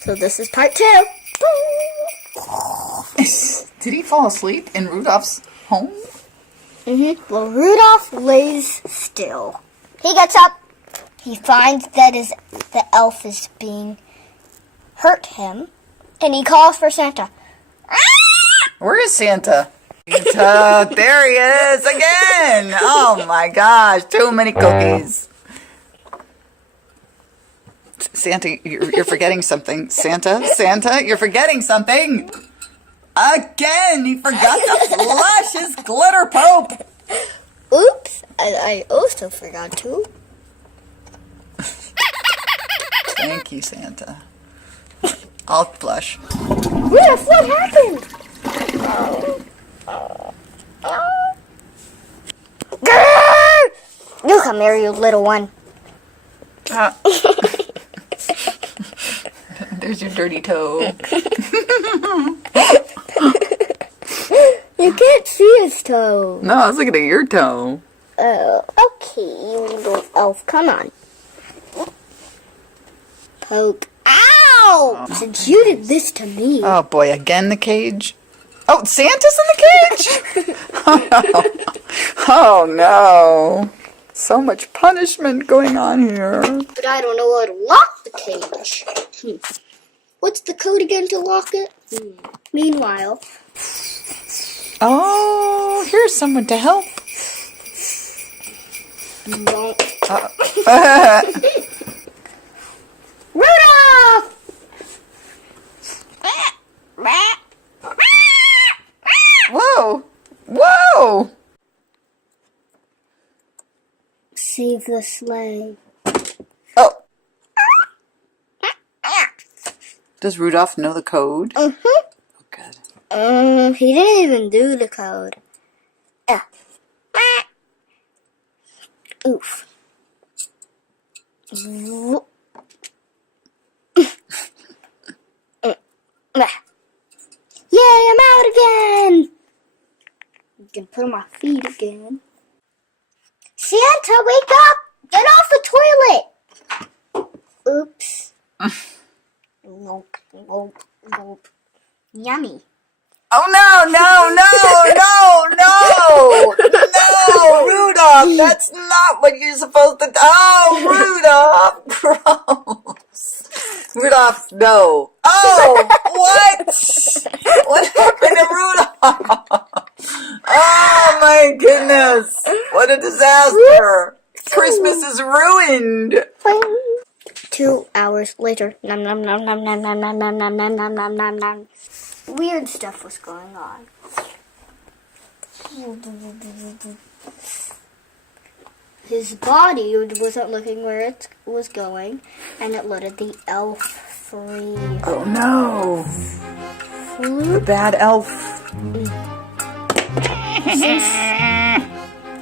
So this is part 2. Did he fall asleep in Rudolph's home? Well, Rudolph lays still. He gets up. He finds that the elf is being hurt him, and he calls for Santa. Where is Santa? Santa, there he is again. Oh my gosh, too many cookies. Santa, you're forgetting something. Santa, you're forgetting something. Again, he forgot to flush his glitter pope. Oops, I also forgot to. Thank you, Santa. I'll flush. Rudolph, what happened? You come here, you little one. There's your dirty toe. You can't see his toe. No, I was looking at your toe. Oh, okay, you little elf. Come on. Poke. Ow! Since you did this to me. Oh boy, again the cage. Oh, Santa's in the cage? Oh no. So much punishment going on here. But I don't know how to lock the cage. What's the code again to lock it? Meanwhile. Oh, here's someone to help. Rudolph! Whoa! Whoa! Save the sleigh. Oh. Does Rudolph know the code? Oh, good. He didn't even do the code. Oof. Yay, I'm out again! You can put on my feet again. Santa, wake up! Get off the toilet! Oops. Nope, nope, nope. Yummy. Oh no, no, Rudolph, that's not what you're supposed to do. Oh, Rudolph, gross. Rudolph, no. Oh, what? What happened to Rudolph? Oh my goodness, what a disaster. Christmas is ruined. 2 hours later. Nom nom nom nom nom nom nom nom nom nom nom nom nom nom. Weird stuff was going on. His body wasn't looking where it was going, and it let the elf free. Oh no. The bad elf. Since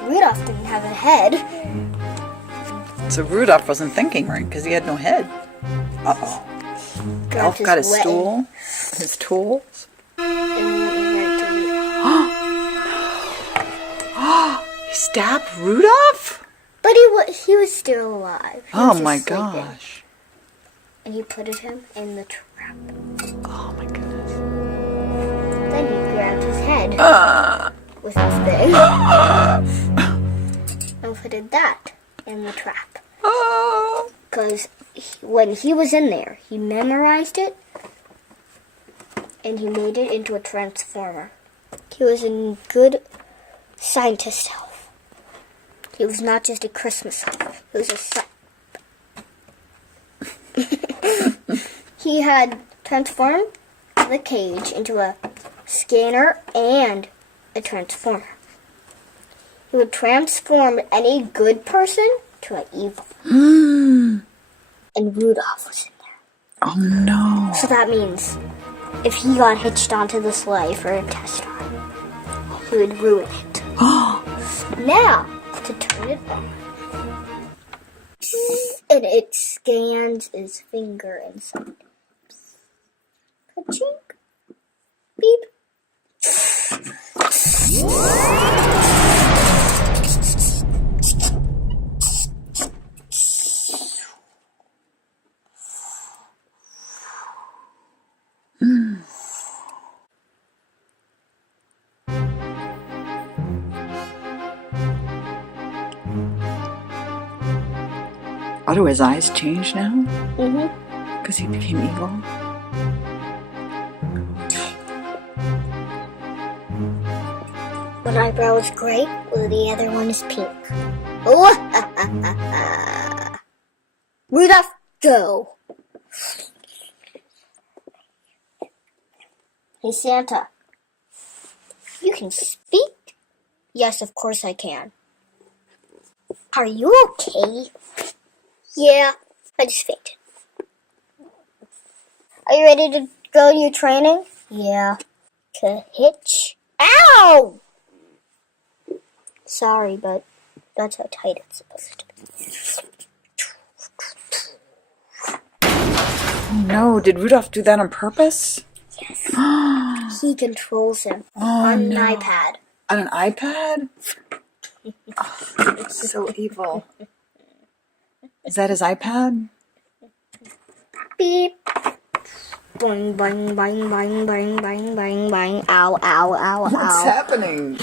Rudolph didn't have a head. So Rudolph wasn't thinking right because he had no head. Uh-oh. The elf got his stool, his tools. He stabbed Rudolph? But he was still alive. Oh my gosh. And he put him in the trap. Oh my goodness. Then he grabbed his head with his thing and put that in the trap. Because when he was in there, he memorized it and he made it into a transformer. He was a good scientist elf. He was not just a Christmas elf. He was a He had transformed the cage into a scanner and a transformer. He would transform any good person to an evil. And Rudolph was in there. Oh no. So that means if he got hitched onto the sleigh for a test ride, he would ruin it. Now, to turn it on. And it scans his finger inside. Ka-chink. Beep. do his eyes change now? Mm-hmm. Because he became evil? One eyebrow is gray, while the other one is pink. Oh, Rudolph, go! Hey, Santa. You can speak? Yes, of course I can. Are you okay? Yeah, I just fainted. Are you ready to go to your training? Yeah. To hitch? Ow! Sorry, but that's how tight it's supposed to be. Oh no, did Rudolph do that on purpose? Yes. He controls him on an iPad. On an iPad? Oh, it's so evil. Is that his iPad? Beep. Boing, boing, boing, boing, boing, boing, boing, boing. Ow, ow, ow, What's ow. happening?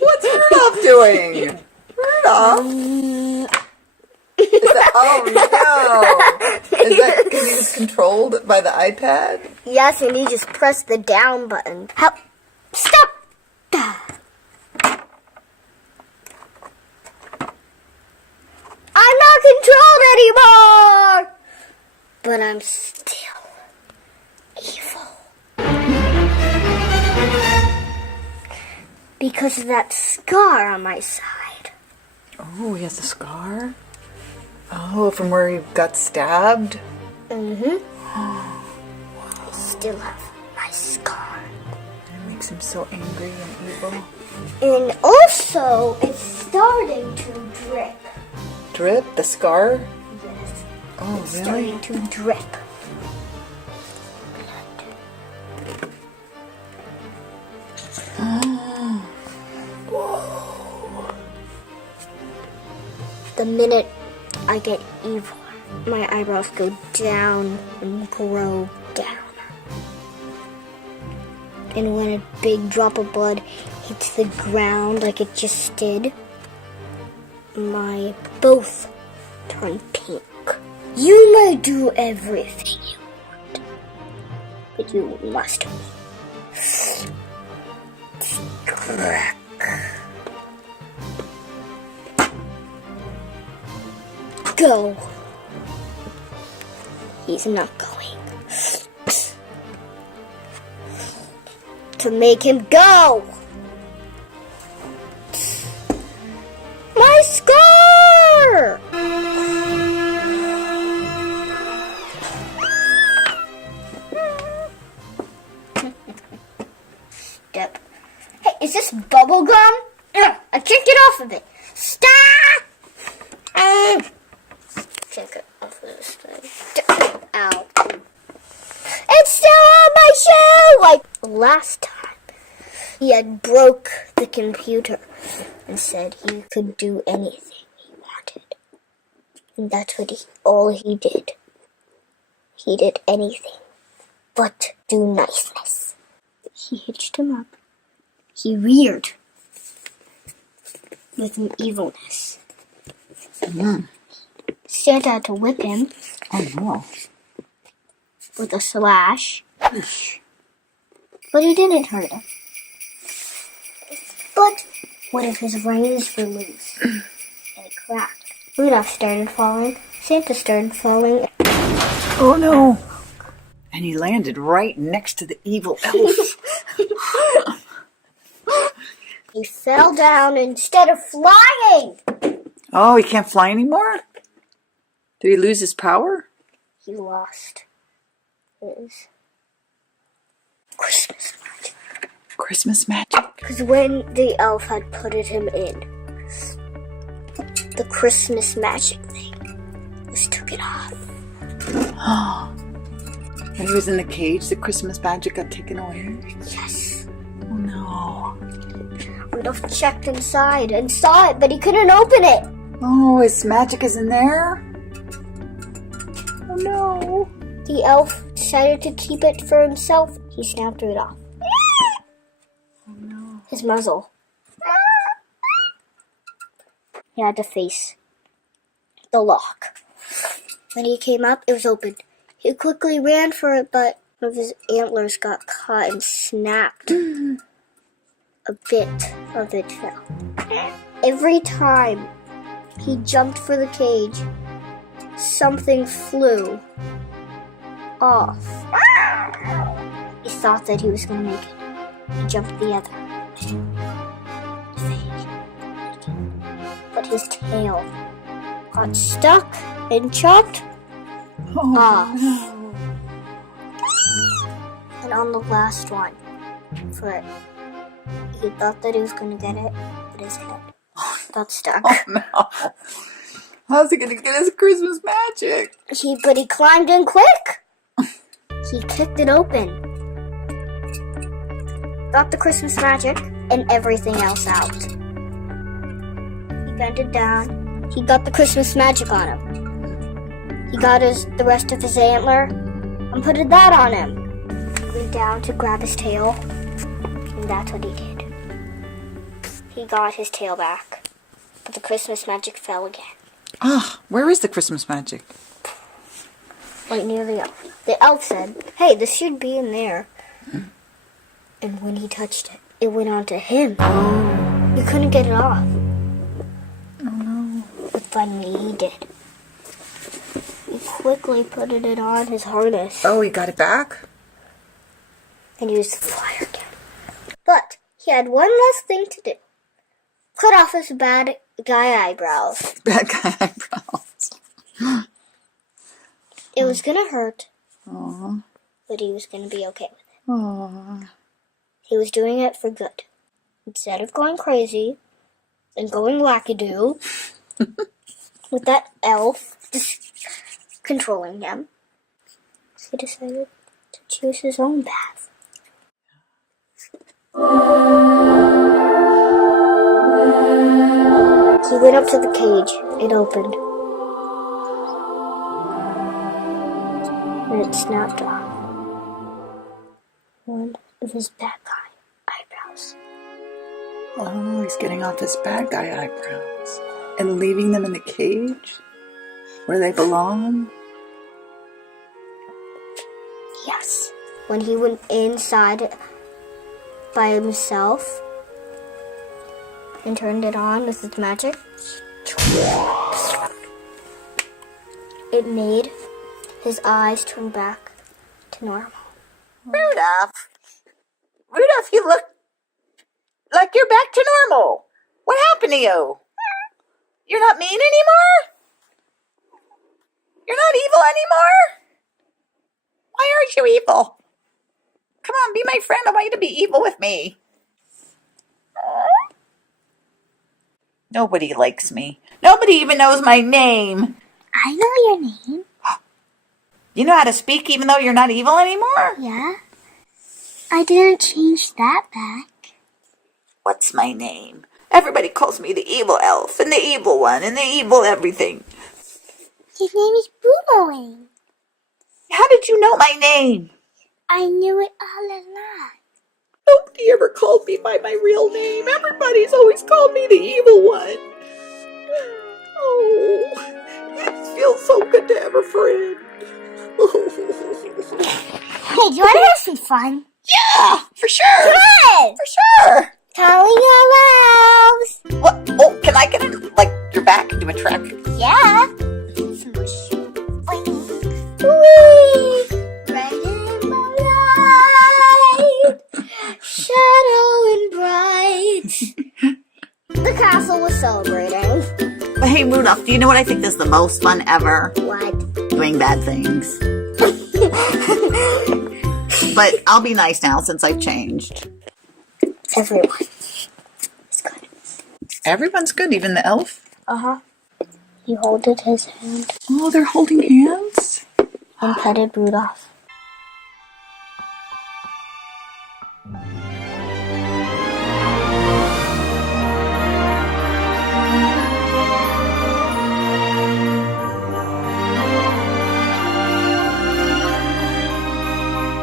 What's Rudolph doing? Rudolph? Is that, oh no! Is that because he was controlled by the iPad? Yes, and he just pressed the down button. Help! Stop! I'm not controlled anymore! But I'm still evil. Because of that scar on my side. Oh, he has a scar? Oh, from where he got stabbed? Mm-hmm. I still have my scar. It makes him so angry and evil. And also, it's starting to drip. Drip? The scar? Yes. Oh, It's really? starting to drip. Whoa. The minute I get evil, my eyebrows go down and grow down. And when a big drop of blood hits the ground like it just did, my both turn pink. You may do everything you want, but you must go. He's not going. To make him go. My scar! Step. Hey, is this bubble gum? I can't get off of it. Stop! Can't get off of this thing. Ow. It's still on my shoe! Like last time. He had broke the computer and said he could do anything he wanted. And that's what all he did. He did anything but do niceness. He hitched him up. He reared with an evilness. Santa had to whip him Oh no. with a slash. But he didn't hurt him. But what if his reins were loose and it cracked? Rudolph started falling. Santa started falling. Oh no. And he landed right next to the evil elf. He fell down instead of flying. Oh, he can't fly anymore? Did he lose his power? He lost his Christmas magic. Christmas magic? Because when the elf had put him in, the Christmas magic thing was took it off. When he was in the cage, the Christmas magic got taken away? Yes. Oh no. Rudolph checked inside and saw it, but he couldn't open it. Oh, his magic is in there? Oh no. The elf decided to keep it for himself. He snapped it off. Oh no. His muzzle. He had to face the lock. When he came up, it was open. He quickly ran for it, but one of his antlers got caught and snapped. A bit of it fell. Every time he jumped for the cage, something flew off. He thought that he was going to make it. He jumped the other. But his tail got stuck and chopped off. No. And on the last one, he thought that he was going to get it, but his head got stuck. Oh no. How's he gonna get his Christmas magic? But he climbed in quick. He kicked it open. Got the Christmas magic and everything else out. He bent it down. He got the Christmas magic on him. He got the rest of his antler and put that on him. He went down to grab his tail, and that's what he did. He got his tail back, but the Christmas magic fell again. Ah, where is the Christmas magic? Right near the elf. The elf said, "Hey, this should be in there." And when he touched it, it went onto him. He couldn't get it off. Oh no. But finally he did. He quickly put it on his harness. Oh, he got it back? And used the flyer again. But he had one last thing to do. Cut off his bad guy eyebrows. Bad guy eyebrows. It was gonna hurt, Aww. but he was gonna be okay with it. Aww. He was doing it for good. Instead of going crazy and going wackadoo with that elf just controlling him, he decided to choose his own path. He went up to the cage. It opened. And it snapped off one of his bad guy eyebrows. Oh, he's getting off his bad guy eyebrows and leaving them in the cage where they belong. Yes. When he went inside by himself and turned it on with his magic, it made his eyes turn back to normal. Rudolph! Rudolph, you look like you're back to normal. What happened to you? You're not mean anymore? You're not evil anymore? Why aren't you evil? Come on, be my friend. I want you to be evil with me. Nobody likes me. Nobody even knows my name. I know your name. You know how to speak even though you're not evil anymore? Yeah. I didn't change that back. What's my name? Everybody calls me the evil elf and the evil one and the evil everything. His name is Boomerang. How did you know my name? I knew it all along. Nobody ever called me by my real name. Everybody's always called me the evil one. Oh, it feels so good to have a friend. Hey, do you want to have some fun? Yeah, for sure. Good! For sure. Calling all elves. What? Oh, can I get in, like, your back and do a track? Yeah. Smush. Boing. Whee! Red and light. Shadow and bright. The castle was celebrating. But hey, Rudolph, do you know what I think is the most fun ever? What? Doing bad things. But I'll be nice now since I've changed. Everyone is good. Everyone's good, even the elf? Uh-huh. He holded his hand Oh, they're holding hands? and petted Rudolph.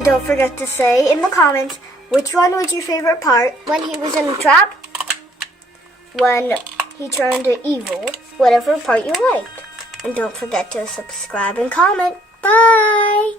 Don't forget to say in the comments which one was your favorite part, when he was in the trap, when he turned evil, whatever part you liked. And don't forget to subscribe and comment. Bye!